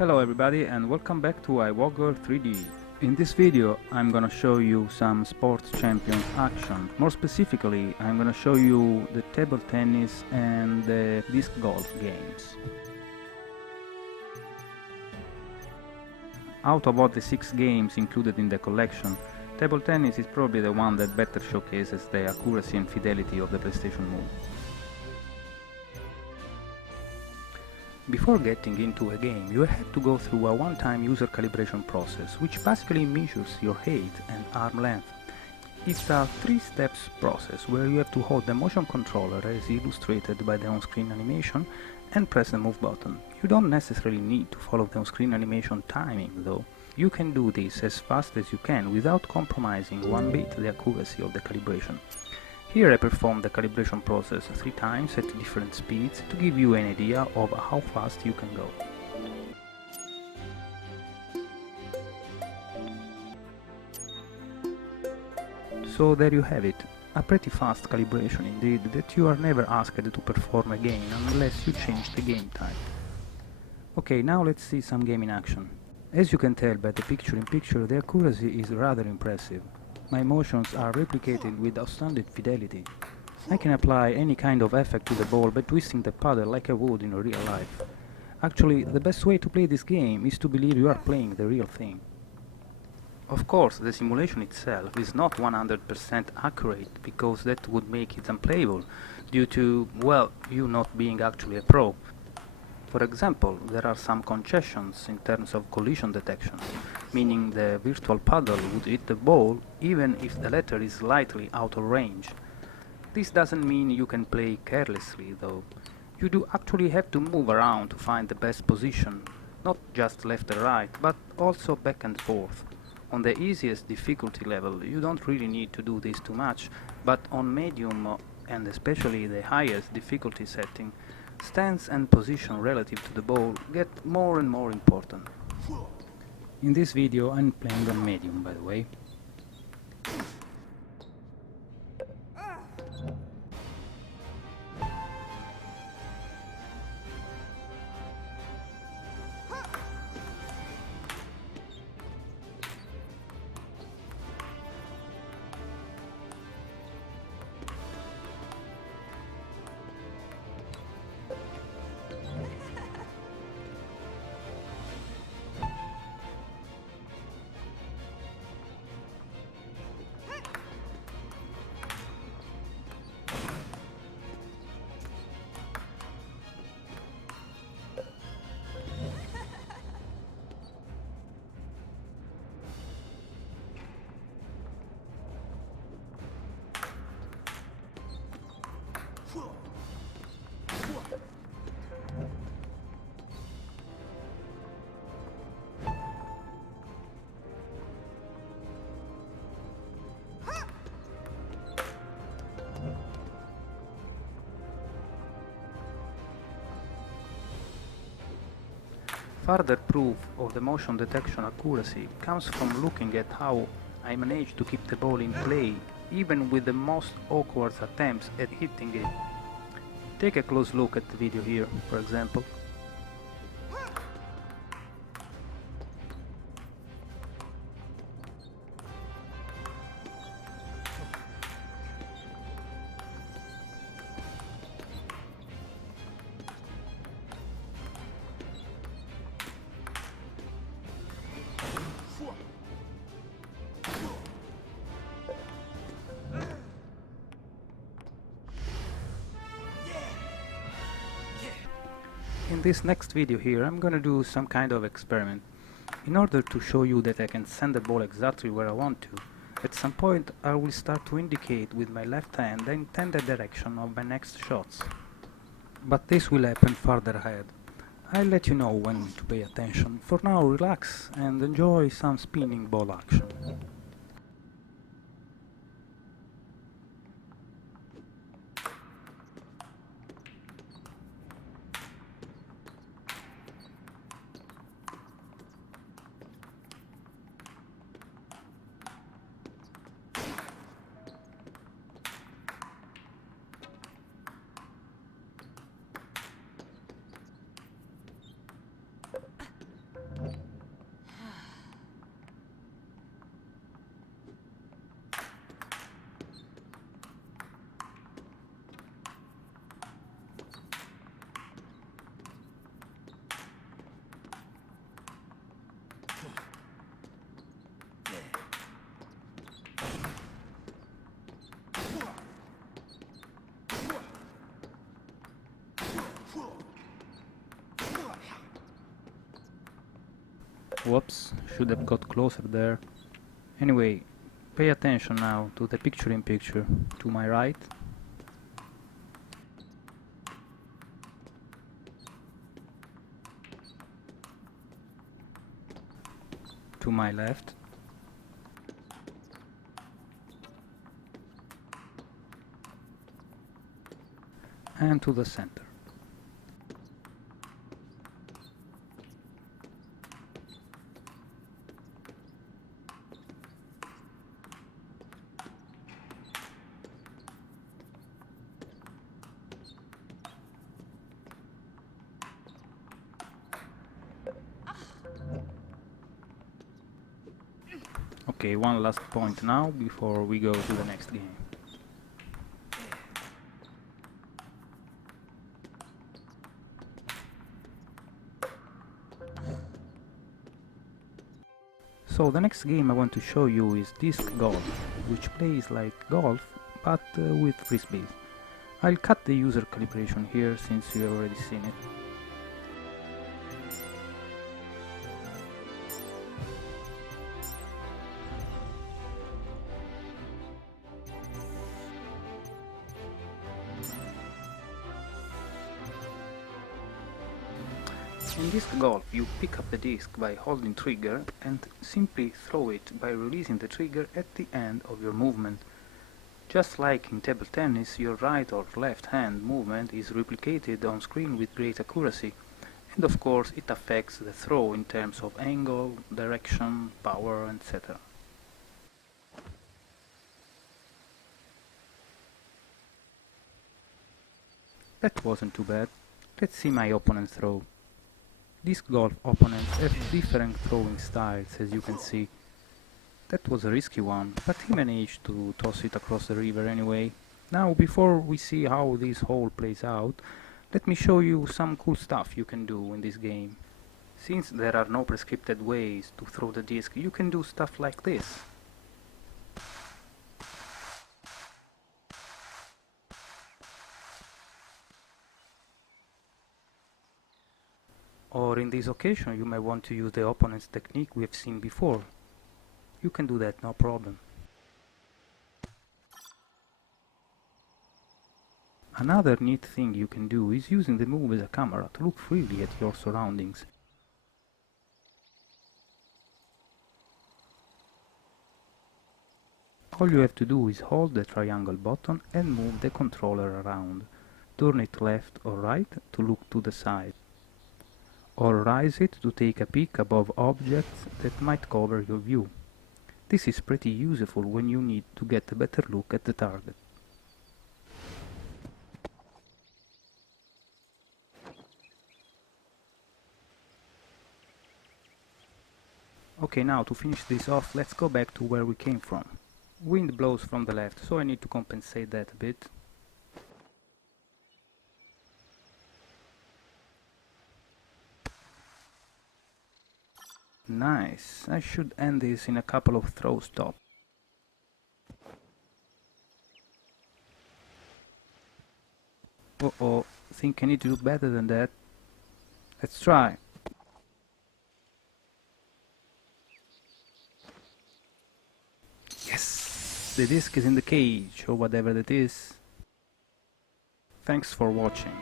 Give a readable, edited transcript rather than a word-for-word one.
Hello everybody and welcome back to iWatch 3D. In this video I'm gonna show you some sports champions action. More specifically, I'm gonna show you the table tennis and the disc golf games. Out of all the 6 games included in the collection, table tennis is probably the one that better showcases the accuracy and fidelity of the PlayStation move. Before getting into a game, you have to go through a one-time user calibration process, which basically measures your height and arm length. It's a 3-step process where you have to hold the motion controller as illustrated by the on-screen animation and press the move button. You don't necessarily need to follow the on-screen animation timing though. You can do this as fast as you can without compromising one bit the accuracy of the calibration. Here I performed the calibration process 3 times at different speeds to give you an idea of how fast you can go. So there you have it, a pretty fast calibration indeed that you are never asked to perform again unless you change the game type. Okay, now let's see some game in action. As you can tell by the picture-in-picture, the accuracy is rather impressive. My motions are replicated with outstanding fidelity. I can apply any kind of effect to the ball by twisting the paddle like I would in real life. Actually, the best way to play this game is to believe you are playing the real thing. Of course, the simulation itself is not 100% accurate because that would make it unplayable due to, well, you not being actually a pro. For example, there are some concessions in terms of collision detection, meaning the virtual paddle would hit the ball even if the latter is slightly out of range. This doesn't mean you can play carelessly though. You do actually have to move around to find the best position, not just left or right, but also back and forth. On the easiest difficulty level you don't really need to do this too much, but on medium and especially the highest difficulty setting, stance and position relative to the ball get more and more important. In this video I'm playing on medium, by the way. Further proof of the motion detection accuracy comes from looking at how I managed to keep the ball in play even with the most awkward attempts at hitting it. Take a close look at the video here, for example. In this next video here I'm gonna do some kind of experiment. In order to show you that I can send the ball exactly where I want to, at some point I will start to indicate with my left hand the intended direction of my next shots. But this will happen further ahead. I'll let you know when to pay attention. For now, relax and enjoy some spinning ball action. Whoops, should have got closer there. Anyway, pay attention now to the picture-in-picture to my right. To my left. And to the center. Okay, one last point now before we go to the next game. So the next game I want to show you is Disc Golf, which plays like golf but with frisbees. I'll cut the user calibration here since you have already seen it. In Disc Golf you pick up the disc by holding trigger and simply throw it by releasing the trigger at the end of your movement. Just like in table tennis, your right or left hand movement is replicated on screen with great accuracy, and of course it affects the throw in terms of angle, direction, power, etc. That wasn't too bad. Let's see my opponent throw. Disc golf opponents have different throwing styles, as you can see. That was a risky one, but he managed to toss it across the river anyway. Now, before we see how this hole plays out, let me show you some cool stuff you can do in this game. Since there are no prescripted ways to throw the disc, you can do stuff like this. Or in this occasion you may want to use the opponent's technique we have seen before. You can do that, no problem. Another neat thing you can do is using the move as a camera to look freely at your surroundings. All you have to do is hold the triangle button and move the controller around. Turn it left or right to look to the side, or raise it to take a peek above objects that might cover your view. This is pretty useful when you need to get a better look at the target. Okay, now to finish this off, let's go back to where we came from. Wind blows from the left, so I need to compensate that a bit. Nice, I should end this in a couple of throw stops. Uh-oh, think I need to do better than that. Let's try. Yes! The disc is in the cage, or whatever that is. Thanks for watching.